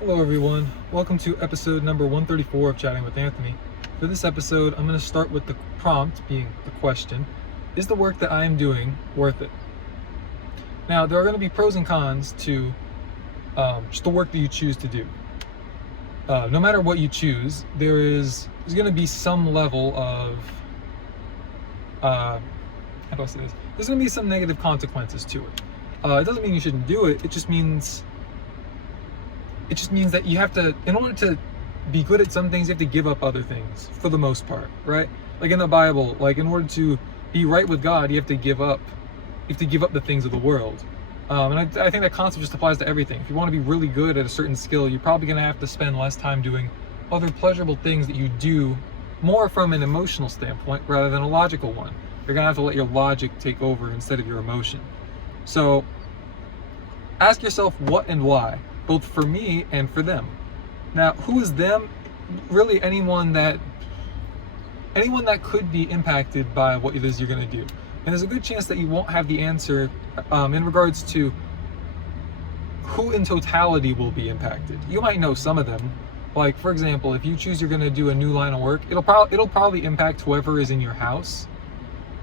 Hello everyone, welcome to episode number 134 of Chatting with Anthony. For this episode, I'm going to start with the prompt, being the question, is the work that I am doing worth it? Now, there are going to be pros and cons to just the work that you choose to do. No matter what you choose, there's going to be some level of, how do I say this? There's going to be some negative consequences to it. It doesn't mean you shouldn't do it, it just means that you have to, in order to be good at some things, you have to give up other things for the most part, right? Like in the Bible, like in order to be right with God, you have to give up the things of the world. And I think that concept just applies to everything. If you want to be really good at a certain skill, you're probably going to have to spend less time doing other pleasurable things that you do more from an emotional standpoint rather than a logical one. You're going to have to let your logic take over instead of your emotion. So ask yourself what and why, both for me and for them. Now, who is them? Really anyone that could be impacted by what it is you're going to do. And there's a good chance that you won't have the answer in regards to who in totality will be impacted. You might know some of them. Like, for example, if you choose you're going to do a new line of work, it'll probably impact whoever is in your house.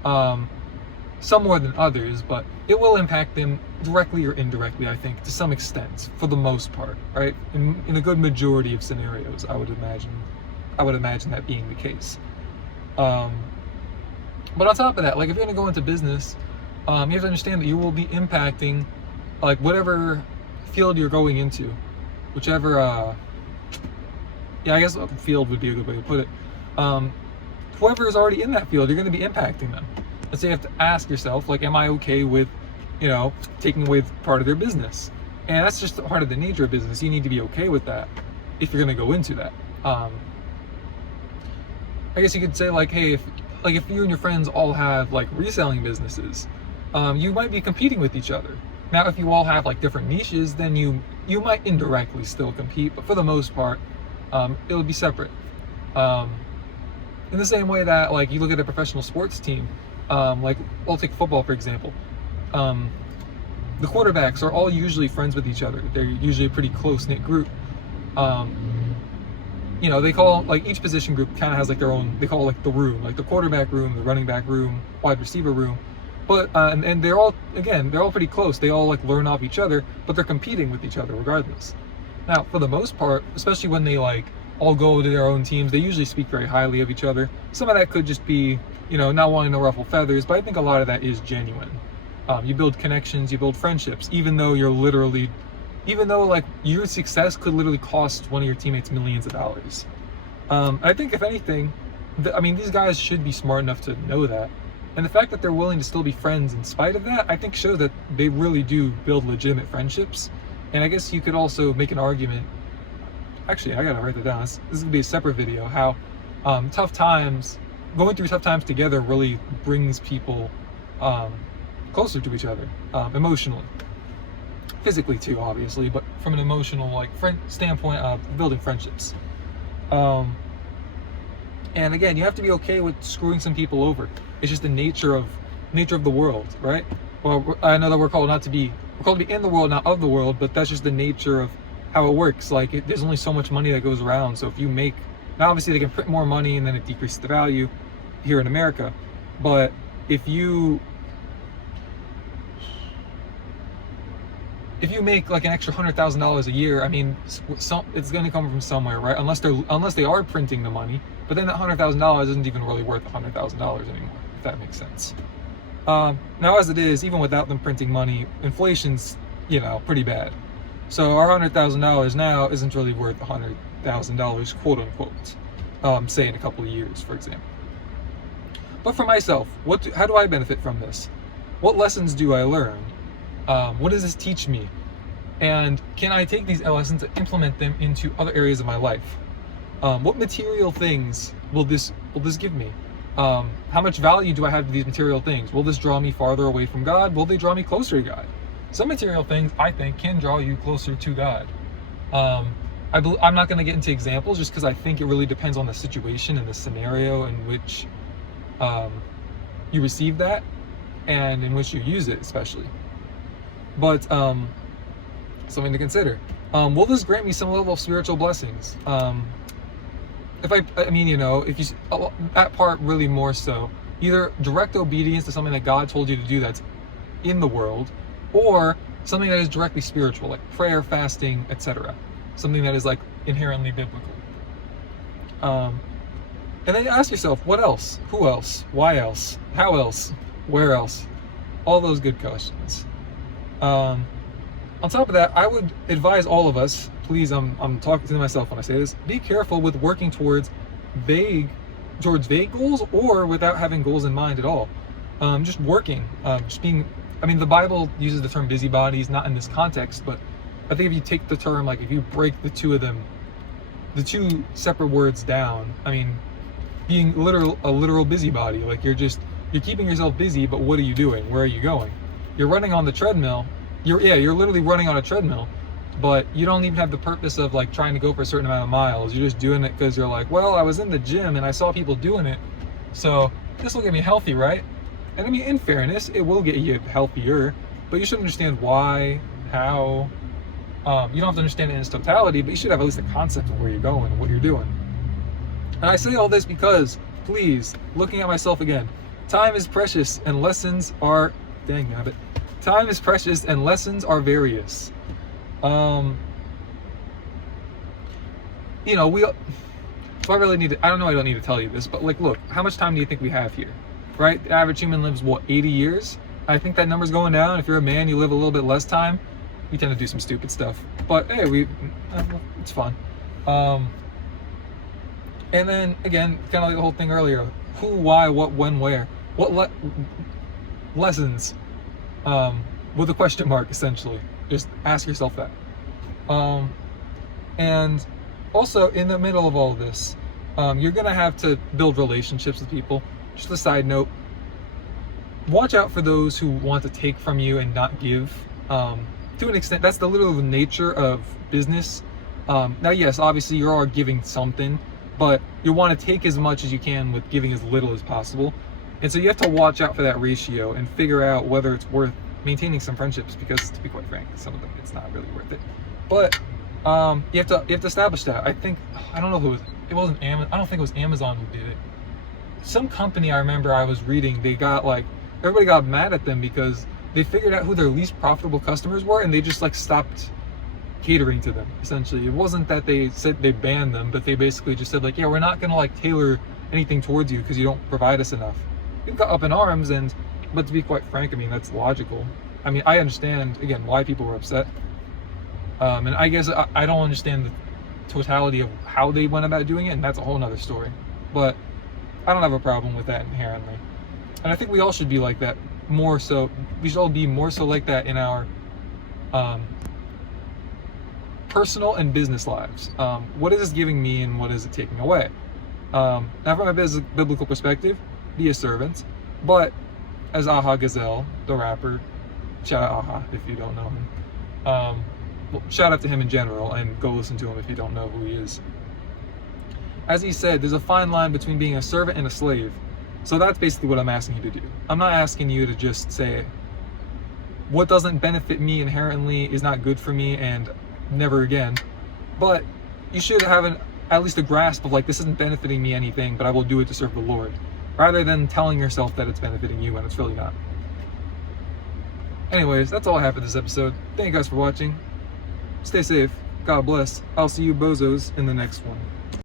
Some more than others, but it will impact them directly or indirectly, I think, to some extent, for the most part, right? In a good majority of scenarios, I would imagine that being the case. But on top of that, like if you're gonna go into business, you have to understand that you will be impacting, like whatever field you're going into, whichever, I guess field would be a good way to put it. Whoever is already in that field, you're gonna be impacting them. And so you have to ask yourself, like, am I okay with, taking away part of their business? And that's just part of the nature of business. You need to be okay with that if you're going to go into that. I guess you could say, like, hey, if you and your friends all have like reselling businesses, you might be competing with each other. Now, if you all have like different niches, then you might indirectly still compete, but for the most part, it'll be separate. In the same way that, like, you look at a professional sports team. Like, I'll take football for example. The quarterbacks are all usually friends with each other. They're usually a pretty close-knit group. They call, like, each position group kind of has like their own, they call it like the room, like the quarterback room, the running back room, wide receiver room. But and they're all pretty close. They all like learn off each other, but they're competing with each other regardless. Now, for the most part, especially when they like all go to their own teams, they usually speak very highly of each other. Some of that could just be, not wanting to ruffle feathers, but I think a lot of that is genuine. You build connections, you build friendships, even though like your success could literally cost one of your teammates millions of dollars. I think if anything, these guys should be smart enough to know that. And the fact that they're willing to still be friends in spite of that, I think shows that they really do build legitimate friendships. And I guess you could also make an argument. Actually, I gotta write that down. This is gonna be a separate video. How going through tough times together really brings people closer to each other, emotionally, physically too, obviously, but from an emotional, like, standpoint of building friendships. And again, you have to be okay with screwing some people over. It's just the nature of the world, right? Well, I know that we're called to be in the world, not of the world, but that's just the nature of how it works. Like, there's only so much money that goes around. So if you make, now obviously they can print more money and then it decreases the value here in America. But if you make like an extra $100,000 a year, it's going to come from somewhere, right? Unless they are printing the money, but then that $100,000 isn't even really worth $100,000 anymore, if that makes sense. Now, as it is, even without them printing money, inflation's, pretty bad. So our $100,000 now isn't really worth $100,000, quote unquote, say in a couple of years, for example. But for myself, how do I benefit from this? What lessons do I learn? What does this teach me? And can I take these lessons and implement them into other areas of my life? What material things will this give me? How much value do I have to these material things? Will this draw me farther away from God? Will they draw me closer to God? Some material things, I think, can draw you closer to God. I'm not going to get into examples just because I think it really depends on the situation and the scenario in which you receive that and in which you use it, especially. But Something to consider. Will this grant me some level of spiritual blessings? If I mean, if you, that part really more so, either direct obedience to something that God told you to do that's in the world, or something that is directly spiritual, like prayer, fasting, etc. Something that is like inherently biblical. And then ask yourself, what else? Who else? Why else? How else? Where else? All those good questions. On top of that, I would advise all of us, please, I'm talking to myself when I say this, be careful with working towards vague goals or without having goals in mind at all. Just working, just being, the Bible uses the term busybodies, not in this context, but I think if you take the term, like if you break the two of them, the two separate words down, being a literal busybody, like you're keeping yourself busy, but what are you doing? Where are you going? You're running on the treadmill. You're literally running on a treadmill, but you don't even have the purpose of like trying to go for a certain amount of miles. You're just doing it because you're like, well, I was in the gym and I saw people doing it, so this will get me healthy, right? And in fairness, it will get you healthier, but you should understand why, how. You don't have to understand it in its totality, but you should have at least a concept of where you're going and what you're doing. And I say all this because, please, looking at myself again, time is precious and lessons are, time is precious and lessons are various. I don't know, I don't need to tell you this, but like, look, how much time do you think we have here, right? The average human lives, 80 years? I think that number's going down. If you're a man, you live a little bit less time. We tend to do some stupid stuff, but hey, it's fun. And then again, kind of like the whole thing earlier, who, why, what, when, where, what lessons, with a question mark, essentially. Just ask yourself that. And also in the middle of all of this, you're gonna have to build relationships with people. Just a side note, watch out for those who want to take from you and not give. To an extent, that's the literal nature of business. Now, yes, obviously you are giving something, but you want to take as much as you can with giving as little as possible. And so you have to watch out for that ratio and figure out whether it's worth maintaining some friendships, because to be quite frank, some of them, it's not really worth it. But you have to establish that. I don't know who it wasn't Amazon. I don't think it was Amazon who did it. Some company I remember I was reading, everybody got mad at them because they figured out who their least profitable customers were, and they just stopped catering to them. Essentially, it wasn't that they said they banned them, but they basically just said yeah, we're not gonna tailor anything towards you because you don't provide us enough. People got up in arms, but to be quite frank, that's logical. I understand again why people were upset, and I guess I don't understand the totality of how they went about doing it, and that's a whole nother story. But I don't have a problem with that inherently, and I think we all should be like that. More so, we should all be more so like that in our personal and business lives. What is this giving me and what is it taking away? Now, from a biblical perspective, be a servant. But as Aha Gazelle, the rapper, shout out Aha if you don't know him. Well, shout out to him in general, and go listen to him if you don't know who he is. As he said, there's a fine line between being a servant and a slave. So that's basically what I'm asking you to do. I'm not asking you to just say, what doesn't benefit me inherently is not good for me and never again. But you should have at least a grasp of this isn't benefiting me anything, but I will do it to serve the Lord. Rather than telling yourself that it's benefiting you when it's really not. Anyways, that's all I have for this episode. Thank you guys for watching. Stay safe. God bless. I'll see you bozos in the next one.